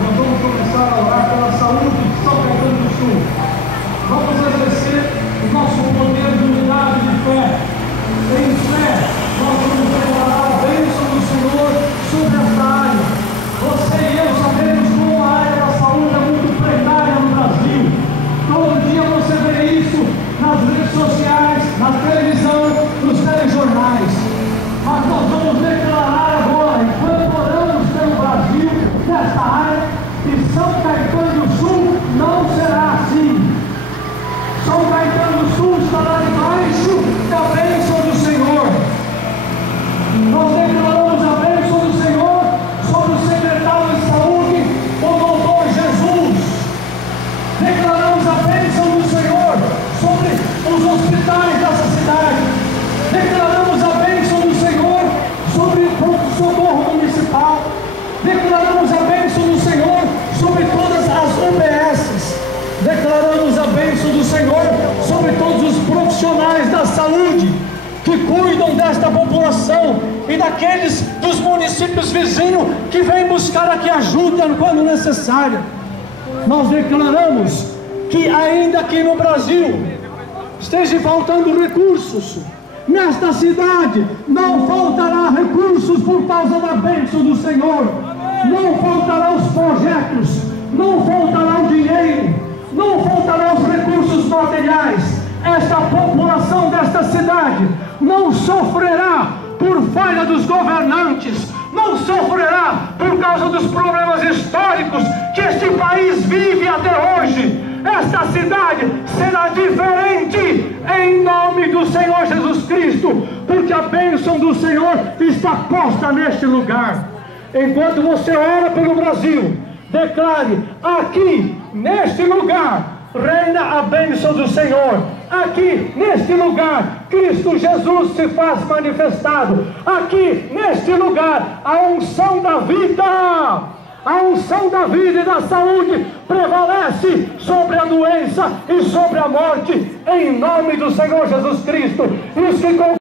nós vamos começar a orar pela saúde de São Caetano do Sul. Vamos exercer o nosso poder de unidade de fé. Em fé, nós vamos declarar a bênção do Senhor sobre esta área. Você e eu sabemos como a área da saúde é muito precária no Brasil. Todo dia você vê isso nas redes sociais, na televisão, nos telejornais. Mas nós vamos declarar agora, enquanto oramos pelo Brasil, nesta área, que São Caetano do Sul não será assim. São Caetano do Sul estará debaixo da bênção do Senhor. Nós declaramos a bênção do Senhor sobre o secretário de saúde, o doutor Jesus. Declaramos a bênção do Senhor sobre os hospitais dessa cidade. Declaramos a bênção do Senhor sobre o pronto-socorro municipal. Declaramos a bênção do Senhor sobre todas as UBSs. Declaramos a bênção do Senhor sobre todos os profissionais da saúde que cuidam desta população e daqueles dos municípios vizinhos que vêm buscar aqui ajuda quando necessária. Nós declaramos que ainda aqui no Brasil esteja faltando recursos. Nesta cidade não faltará recursos por causa da bênção do Senhor. Não faltará os projetos, não faltará o dinheiro, não faltarão os recursos materiais. Esta população desta cidade não sofrerá por falha dos governantes, não sofrerá por causa dos problemas históricos que este país vive até hoje. Esta cidade será diferente em nome do Senhor Jesus Cristo, porque a bênção do Senhor está posta neste lugar. Enquanto você ora pelo Brasil, declare: aqui neste lugar reina a bênção do Senhor. Aqui neste lugar Cristo Jesus se faz manifestado. Aqui neste lugar a unção da vida, a unção da vida e da saúde prevalece sobre a doença e sobre a morte, em nome do Senhor Jesus Cristo. E os que